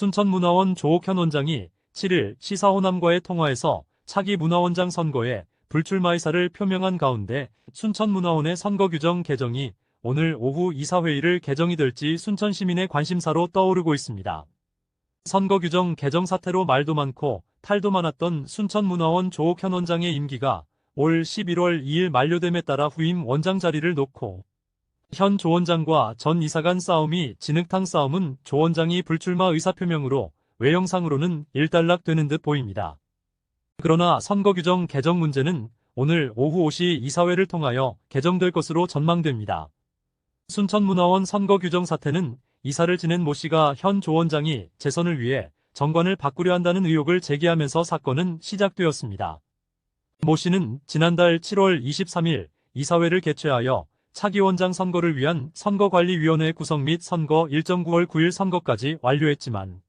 순천문화원 조옥현 원장이 7일 시사호남과의 통화에서 차기 문화원장 선거에 불출마 의사를 표명한 가운데 순천문화원의 선거 규정 개정이 오늘 오후 이사회의를 개정이 될지 순천 시민의 관심사로 떠오르고 있습니다. 선거 규정 개정 사태로 말도 많고 탈도 많았던 순천문화원 조옥현 원장의 임기가 올 11월 2일 만료됨에 따라 후임 원장 자리를 놓고 현 조 원장과 전 이사 간 싸움이 진흙탕 싸움은 조 원장이 불출마 의사표명으로 외형상으로는 일단락되는 듯 보입니다. 그러나 선거 규정 개정 문제는 오늘 오후 5시 이사회를 통하여 개정될 것으로 전망됩니다. 순천문화원 선거 규정 사태는 이사를 지낸 모 씨가 현 조 원장이 재선을 위해 정관을 바꾸려 한다는 의혹을 제기하면서 사건은 시작되었습니다. 모 씨는 지난달 7월 23일 이사회를 개최하여 차기 원장 선거를 위한 선거관리위원회 구성 및 선거 일정 9월 9일 선거까지 완료했지만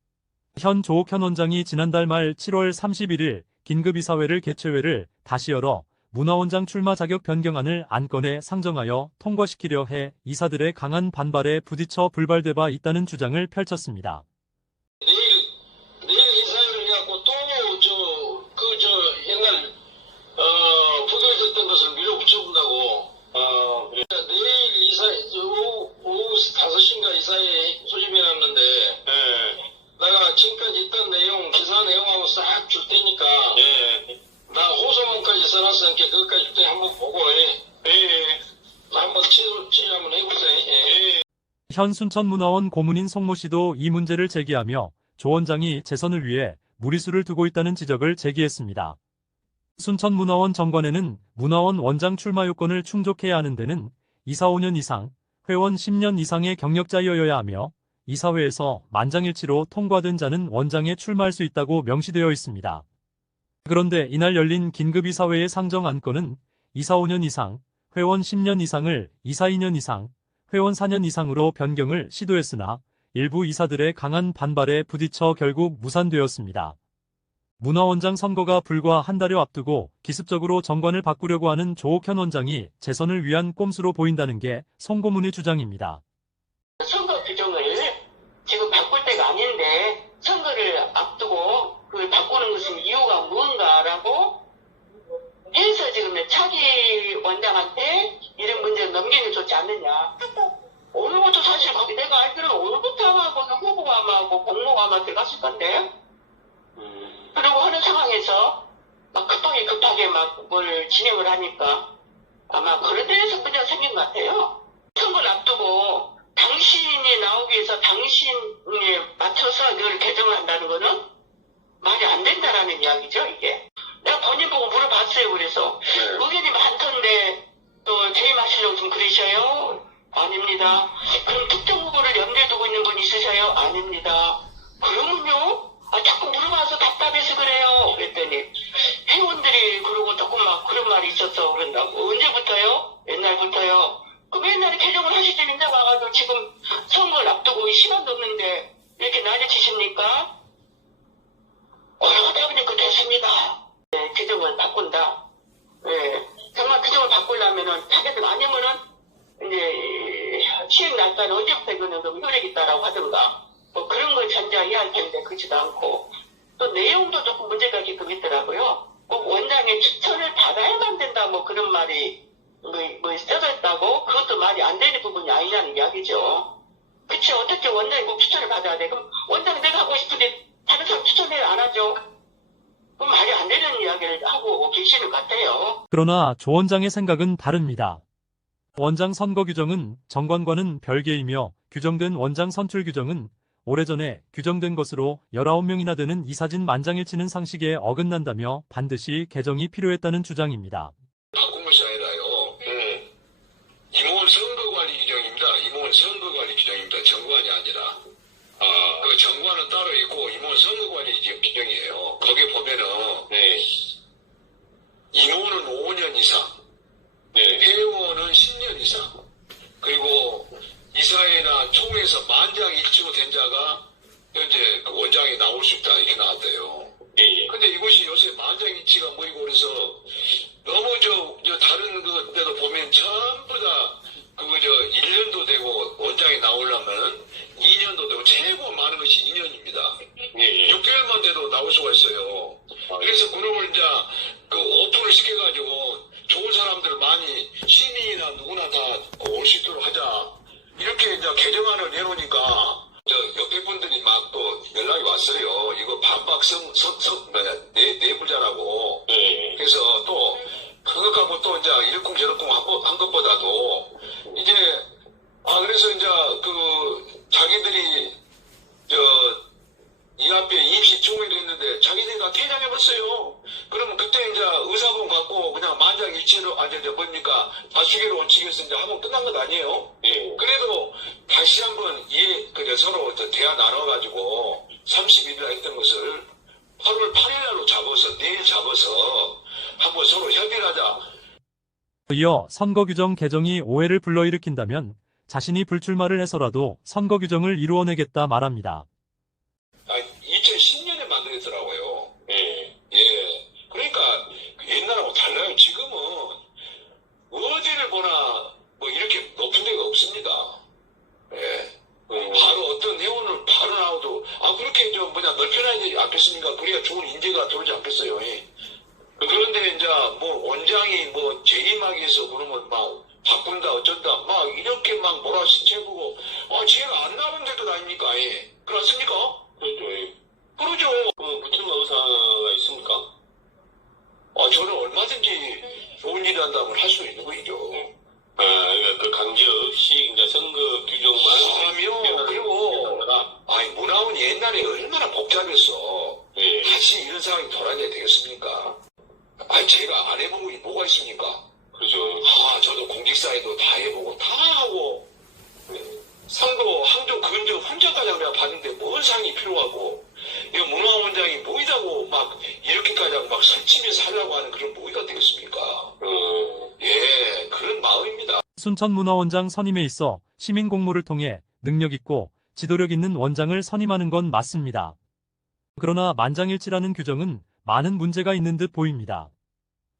현 조옥현 원장이 지난달 말 7월 31일 긴급이사회를 개최회를 다시 열어 문화원장 출마 자격 변경안을 안건에 상정하여 통과시키려 해 이사들의 강한 반발에 부딪혀 불발돼 봐 있다는 주장을 펼쳤습니다. 내일 이사회를 해갖고 또 옛날 부도했던 것을 밀어붙여본다고. 그러니까 내일 오후 5시인가 이사회에 소집해놨는데 내가 지금까지 있던 내용, 기사 내용하고 싹 줄 테니까 나 호소문까지 써놨으니까 그것까지 줄 테니까 한번 보고 한번 치료 한번 해보세요. 현 순천문화원 고문인 송모 씨도 이 문제를 제기하며 조 원장이 재선을 위해 무리수를 두고 있다는 지적을 제기했습니다. 순천문화원 정관에는 문화원 원장 출마 요건을 충족해야 하는 데는 이사 5년 이상, 회원 10년 이상의 경력자여야 하며 이사회에서 만장일치로 통과된 자는 원장에 출마할 수 있다고 명시되어 있습니다. 그런데 이날 열린 긴급이사회의 상정 안건은 이사 5년 이상, 회원 10년 이상을 이사 2년 이상, 회원 4년 이상으로 변경을 시도했으나 일부 이사들의 강한 반발에 부딪혀 결국 무산되었습니다. 문화원장 선거가 불과 한 달여 앞두고 기습적으로 정관을 바꾸려고 하는 조옥현 원장이 재선을 위한 꼼수로 보인다는 게 송고문의 주장입니다. 선거 규정을 지금 바꿀 때가 아닌데 선거를 앞두고 그걸 바꾸는 것은 이유가 무언가라고 해서 지금 차기 원장한테 이런 문제를 넘기는 게 좋지 않느냐. 오늘부터 사실 거기 내가 알기로는 오늘부터 아마 거기 후보가 아마 공모가 아마 들어갔을 건데 그러고 하는 상황에서 막 급하게 막 뭘 진행을 하니까 아마 그런 데에서 문제가 생긴 것 같아요. 선거를 앞두고 당신이 나오기 위해서 당신에 맞춰서 이걸 개정을 한다는 거는 말이 안 된다라는 이야기죠, 이게. 내가 본인 보고 물어봤어요, 그래서. 의견이 많던데 또 재임하시려고 좀 그러셔요? 아닙니다. 그럼 특정 후보를 염두에 두고 있는 분 있으셔요? 아닙니다. 그러면요? 자꾸 물어봐서 답답해서 그래요. 그랬더니 회원들이 그러고 조금 막 그런 말이 있었어 그런다고. 언제부터요? 옛날부터요. 그럼 옛날에 개정을 하실 때 인자 와가지고 지금 선거를 앞두고 시간도 없는데 이렇게 난리치십니까? 올라가다 보니까 됐습니다. 네, 규정을 바꾼다. 네, 정말 규정을 바꾸려면은 타겟을 아니면은 이제 시행 날짜는 언제부터 이거는 좀 효력이 있다라고 하던가. 뭐 그런 걸 전제해야 할 텐데 그렇지도 않고 또 내용도 조금 문제가 있게끔 있더라고요. 꼭 원장의 추천을 받아야만 된다 뭐 그런 말이 뭐 써져 있다고 그것도 말이 안 되는 부분이 아니라는 이야기죠. 그치 어떻게 원장이 꼭 추천을 받아야 돼? 그럼 원장이 내가 하고 싶은데 다른 사람 추천을 안 하죠. 그럼 말이 안 되는 이야기를 하고 계시는 것 같아요. 그러나 조 원장의 생각은 다릅니다. 원장 선거 규정은 정관과는 별개이며 규정된 원장 선출 규정은 오래전에 규정된 것으로 19명이나 되는 이사진 만장일치는 상식에 어긋난다며 반드시 개정이 필요했다는 주장입니다. 바꾼 것이 아니라요. 임원 선거관리 규정입니다. 임원 선거관리 규정입니다. 정관이 아니라. 그 정관은 따로 있고 임원 선거관리 지금 규정이에요. 거기에 보면은 임원은 5년 이상, 회원은 10년 이상, 그리고 이사회나 총회에서 만장일치로 된 자가 현재 원장이 나올 수 있다 이렇게 나왔대요. 근데 이것이 요새 만장일치가 뭐이고 그래서 너무 다른 데도 보면 전부 다 1년도 되고 원장이 나오려면 2년도 되고 최고 많은 것이 2년입니다. 올 수 있도록 하자. 이렇게 이제 개정안을 내놓으니까 옆에 분들이 막 또 연락이 왔어요. 이거 반박 내부자라고. 그래서 또 그거 갖고 또 이제 이러쿵저러쿵 한 것보다도 이제 그래서 이제 자기들이 이 앞에 임시총회를 했는데 자기들이 다 퇴장해버렸어요. 그러면 그때 이제 의사분 갖고 그냥 만장일치로 뭡니까 다수결로 원칙에서 이제 하면 끝난 것 아니에요? 그래도 다시 한번 서로 대화 나눠가지고 30일이나 했던 것을 8월 8일날로 잡아서 내일 잡아서 한번 서로 협의를 하자. 이어 선거 규정 개정이 오해를 불러일으킨다면 자신이 불출마를 해서라도 선거 규정을 이루어내겠다 말합니다. 2010년에 만들었더라고요. 그러니까 옛날하고 달라요. 지금은 어디를 보나 뭐 이렇게 높은 데가 없습니다. 바로 어떤 회원을 바로 나와도 그렇게 넓혀놔야지 않겠습니까? 그래야 좋은 인재가 들어오지 않겠어요. 그런데 이제 뭐 원장이 뭐 재임하기 위해서 그러면 막 바꾼다 어쩐다 막 이렇게 막 몰아치고 제가 안 나오는 데도 아닙니까? 그렇습니까? 그러죠. 불출마 의사가 있습니까? 저는 얼마든지 좋은 일 한다면 할 수 있는 거죠. 그러니까 그 강제 없이 이제 선거 규정만. 그리고 문화원이 옛날에 얼마나 복잡했어. 다시 이런 상황이 돌아가야 되겠습니까? 제가 안 해본 게 뭐가 있습니까? 그렇죠. 저도 공직사회도 다 해보고 다 하고 상도 항조 근조 혼자까지 그냥 봤는데 뭔 상이 필요하고 문화원장이 뭐이다고 막 이렇게까지 막 설치면서 하려고 하는 그런 뭐이가 되겠습니까? 그런 마음입니다. 순천문화원장 선임에 있어 시민 공모를 통해 능력 있고 지도력 있는 원장을 선임하는 건 맞습니다. 그러나 만장일치라는 규정은 많은 문제가 있는 듯 보입니다.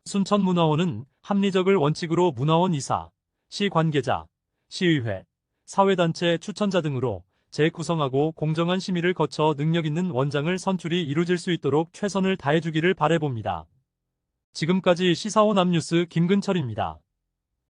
순천문화원은 합리적을 원칙으로 문화원 이사, 시 관계자, 시의회, 사회단체 추천자 등으로 재구성하고 공정한 심의를 거쳐 능력 있는 원장을 선출이 이루어질 수 있도록 최선을 다해주기를 바라봅니다. 지금까지 시사호남뉴스 김근철입니다.